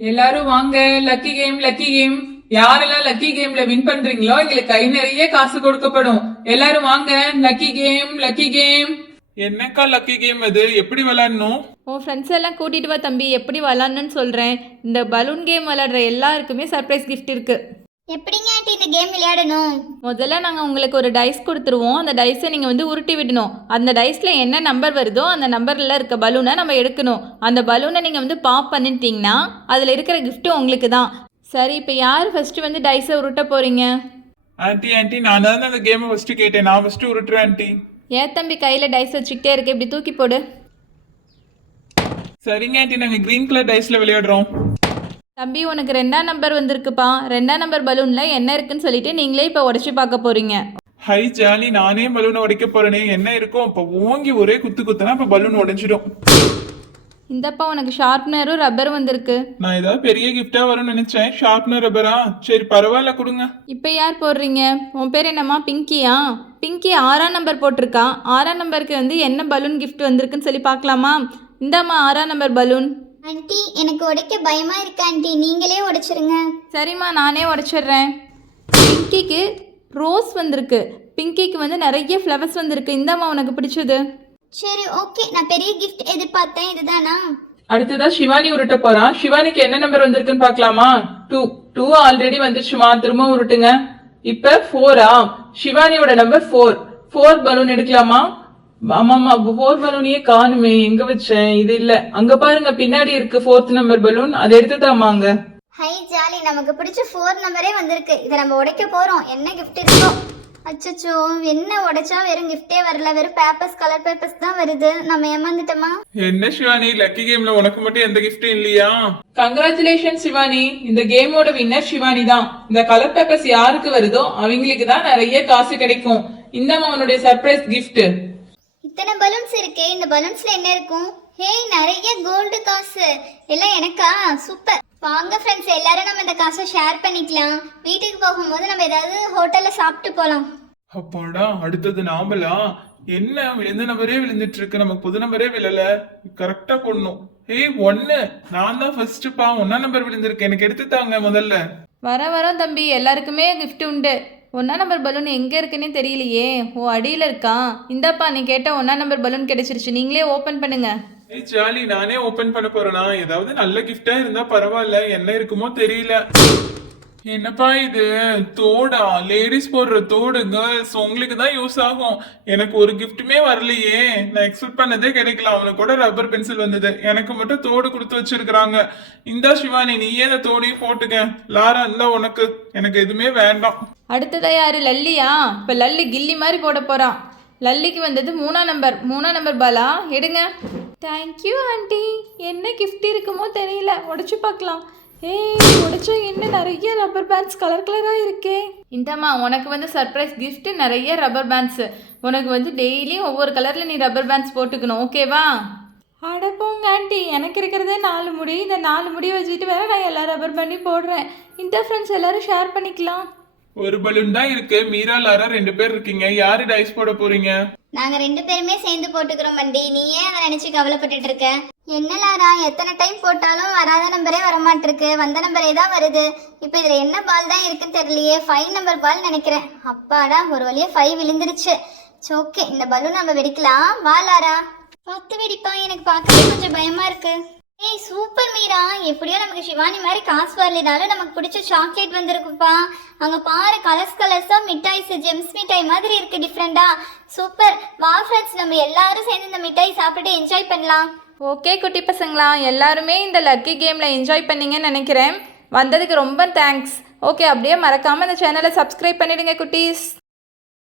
எல்லாரும் வாங்க. Lucky game. யாரெல்லாம் லக்கி கேம்ல வின் பண்றீங்களோ எங்களுக்கு கை நிறைய காசு கொடுக்கப்படும். எல்லாரும் வாங்க. Lucky game. என்னக்கா லக்கி கேம் அது? எப்படி விளையாடணும்? உன் ஃப்ரெண்ட்ஸ் எல்லாம் கூட்டிட்டு வா தம்பி, எப்படி விளாட்ணுன்னு சொல்கிறேன். இந்த பலூன் கேம் விளாட்ற எல்லாருக்குமே சர்ப்ரைஸ் கிஃப்ட் இருக்குது. எப்படிங்க ஆண்டி இந்த கேம் விளையாடணும்? முதல்ல நாங்கள் உங்களுக்கு ஒரு டைஸ் கொடுத்துருவோம். அந்த டைஸை நீங்கள் வந்து உருட்டி விடணும். அந்த டைஸில் என்ன நம்பர் வருதோ அந்த நம்பரில் இருக்க பலூனை நம்ம எடுக்கணும். அந்த பலூனை நீங்கள் வந்து பாப் பண்ணிட்டீங்கன்னா அதில் இருக்கிற கிஃப்ட்டு உங்களுக்கு தான். சரி, இப்போ யார் ஃபஸ்ட்டு வந்து டைஸை உருட்ட போகிறீங்க? ஆண்டி நான் தான் அந்த கேமை ஃபர்ஸ்ட் கேட்டேன். நான் ஃபர்ஸ்ட் உருட்டுறேன் ஆண்டி. ஏன் தம்பி கையில் டைஸ் வச்சுக்கிட்டே இருக்கு, இப்படி தூக்கி போடு. சரிங்க ஆண்டி, நாங்கள் கிரீன் கலர் டைஸ்ல விளையாடுறோம். தம்பி, உனக்கு 2ஆம் நம்பர் வந்திருக்குப்பா. 2ஆம் நம்பர் பலூனில் என்ன இருக்குன்னு சொல்லிட்டு நீங்களே இப்போ உடச்சி பார்க்க போகிறீங்க. ஹை ஜாலி, நானே பலூனை உடைக்க போறேனே. என்ன இருக்கும்? இப்போ ஓங்கி ஒரே குத்துனா இப்போ பலூன் உடைஞ்சிடும். இந்தப்பா உனக்கு ஷார்ப்னரும் ரப்பரும் வந்திருக்கு. நான் ஏதாவது பெரிய கிஃப்டா வரும்னு நினைச்சேன். ஷார்ப்னர் ரப்பரா? சரி பரவாயில்ல, கொடுங்க. இப்போ யார் போடுறீங்க? உன் பேர் என்னம்மா? பிங்கியா? பிங்கி 6ஆம் நம்பர் போட்டிருக்கா. 6ஆம் நம்பருக்கு வந்து என்ன பலூன் கிஃப்ட் வந்திருக்குன்னு சொல்லி பார்க்கலாமா? இந்தாம்மா 6ஆம் நம்பர் பலூன். ஆண்டி எனக்கு உடைக்க பயமா இருக்கு ஆண்டி, நீங்களே உடைச்சிருங்க. சரிம்மா, நானே உடைச்சிடுறேன். பிங்கிக்கு ரோஸ் வந்திருக்கு. பிங்கிக்கு வந்து நிறைய ஃப்ளவர்ஸ் வந்திருக்கு. இந்தாம்மா உனக்கு பிடிச்சது. சரி ஓகே, நான் பெரிய கிஃப்ட் எதிர்பார்த்தேன், இதுதானா? அடுத்ததா சிவானி உருட்ட போறான். சிவானிக்கு என்ன நம்பர் வந்திருக்குன்னு பாக்கலாமா? 2 ஆல்ரெடி வந்துச்சுமா. திரும்ப உருட்டுங்க. இப்ப 4ஆ? சிவானியோட நம்பர் 4 பலூன் எடுக்கலாமா? ஆமாமா, 4 பலூனையே காணுமே, எங்க வச்சேன்? இது இல்ல, அங்க பாருங்க, பின்னாடி இருக்கு 4th நம்பர் பலூன். அதை எடுத்துதாமாங்க. ஹை ஜாலி, நமக்கு பிடிச்ச 4 நம்பரே வந்திருக்கு. இதை நம்ம உடைக்க போறோம். என்ன கிஃப்ட் இருக்கோ? அச்சச்சோ, என்ன உடைச்சா வெறும் கிஃப்டே வரல, வெறும் பேப்பர்ஸ், கலர் பேப்பர்ஸ் தான் வருது. நம்ம ஏமாந்துட்டோமா? என்ன சிவானி, லக்கி கேம்ல உனக்கு மட்டும் எந்த கிஃப்டும் இல்லையா? கங்க்ராச்சுலேஷன் சிவானி. இந்த கேமோட வின்னர் சிவானி தான். இந்த கலர் பேப்பர்ஸ் யாருக்கு வருதோ அவங்களுக்கு தான் நிறைய காசு கிடைக்கும். இந்த அவனுடைய சர்ப்ரைஸ் கிஃப்ட். இத்தனை பலூன்ஸ் இருக்கே, இந்த பலூன்ஸ்ல என்ன இருக்கும்? ஹே, நிறைய கோல்டு காசு. எல்லாம் எனக்கா? சூப்பர். வாங்க ஃப்ரெண்ட்ஸ், எல்லாரும் நம்ம இந்த காசை ஷேர் பண்ணிக்கலாம். வீட்டுக்கு போகும்போது நம்ம ஏதாவது ஹோட்டல்ல சாப்பிட்டு போலாம். அப்பாடா, அடுத்தது நாமலா? என்ன விழுந்த நம்பரே விழுந்துட்டு இருக்கு, நமக்கு புது நம்பரே விழல. கரெக்டா போடணும். ஏய் 1, நான் தான் ஃபர்ஸ்ட்பா. 1ஆம் நம்பர் விழுந்திருக்கு, எனக்கு எடுத்து தாங்க முதல்ல. வரோம் தம்பி, எல்லாருக்குமே கிஃப்ட் உண்டு. 1ஆம் நம்பர் பலூன் எங்கே இருக்குன்னே தெரியலையே. ஓ, அடியில் இருக்கா? இந்தாப்பா, நீ கேட்ட 1ஆம் நம்பர் பலூன் கிடைச்சிருச்சு. நீங்களே ஓப்பன் பண்ணுங்க. ஏய் ஜாலி, நானே ஓபன் பண்ண போறேனா? ஏதாவது நல்ல கிஃப்டா இருந்தா பரவாயில்ல, என்ன இருக்குமோ தெரியல. என்னப்பா இது? தோடா? லேடிஸ் போடுற தோடு. கேர்ள்ஸ் உங்களுக்கு தான் யூஸ் ஆகும். எனக்கு ஒரு கிஃப்ட்டுமே வரலையே. நான் எக்ஸ்பெக்ட் பண்ணதே கிடைக்கல. அவனுக்கு கூட ரப்பர் பென்சில் வந்தது, எனக்கு மட்டும் தோடு கொடுத்து வச்சிருக்காங்க. இந்தா சிவானி, நீயே இந்த தோடையும் போட்டுக்க. லாரா, இருந்தா உனக்கு. எனக்கு எதுவுமே வேண்டாம். அடுத்ததா யாரு? லல்லியா? இப்போ லல்லி கில்லி மாதிரி போட போகிறான். லல்லிக்கு வந்தது 3ஆம் நம்பர் பாலா. எடுங்க. Thank you aunty. என்ன கிஃப்ட் இருக்குமோ தெரியல, உடைச்சு பார்க்கலாம். ஏய், உடைச்சா என்ன நிறைய ரப்பர் பேண்ட்ஸ் கலர் கலராக இருக்கே. இந்தம்மா உனக்கு வந்து சர்ப்ரைஸ் கிஃப்ட், நிறைய ரப்பர் பேண்ட்ஸு. உனக்கு வந்து டெய்லியும் ஒவ்வொரு கலரில் நீ ரப்பர் பேண்ட்ஸ் போட்டுக்கணும், ஓகேவா? அடப்போங்க ஆண்டி, எனக்கு இருக்கிறதே 4 முடி. இந்த 4 முடி வச்சுட்டு வேற நான் எல்லா ரப்பர் பேண்டையும் போடுறேன். இந்த ஃப்ரெண்ட்ஸ் எல்லாரும் ஷேர் பண்ணிக்கலாம். ஒரு பலூன் தான் இருக்கு. மீரா, லாரா 2 பேர் இருக்கீங்க. யாரு டைஸ் போட போறீங்க? நாங்க 2 பேருமே சேர்ந்து போட்டுக்கிறோம் மண்டி. நீ ஏன் அதை நினைச்சு கவலைப்பட்டுட்டு இருக்க? என்ன லாரா, எத்தனை டைம் போட்டாலும் வராத நம்பரே வரமாட்டிருக்கு, வந்த நம்பரே தான் வருது. இப்போ இதுல என்ன பால் தான் இருக்குன்னு தெரியலையே. 5 நம்பர் பால் நினைக்கிறேன். அப்பாடா, ஒரு வழியா 5 விழுந்துருச்சு. ஓகே, இந்த பலூன் நம்ம வெடிக்கலாம். வா லாரா, பார்த்து வெடிப்பா. எனக்கு பார்க்கவே கொஞ்சம் பயமா இருக்கு. ஏய் சூப்பர் மீரா, எப்படியோ நமக்கு சிவானி மாதிரி காசு வரலினாலும் நமக்கு பிடிச்ச சாக்லேட் வந்திருக்குப்பா. அங்க பாரு, கலர்ஸா மிட்டாய்ஸ், ஜெம்ஸ் மிட்டாய் மாதிரி இருக்கு, டிஃப்ரெண்டா. சூப்பர். வா ஃப்ரெண்ட்ஸ், நம்ம எல்லாரும் சேர்ந்து இந்த மிட்டாய் சாப்பிட்டு என்ஜாய் பண்ணலாம். ஓகே குட்டி பசங்களா, எல்லாருமே இந்த லக்கி கேமில் என்ஜாய் பண்ணீங்கன்னு நினைக்கிறேன். வந்ததுக்கு ரொம்ப தேங்க்ஸ். ஓகே, அப்படியே மறக்காமல் இந்த சேனலை சப்ஸ்கிரைப் பண்ணிடுங்க குட்டீஸ்.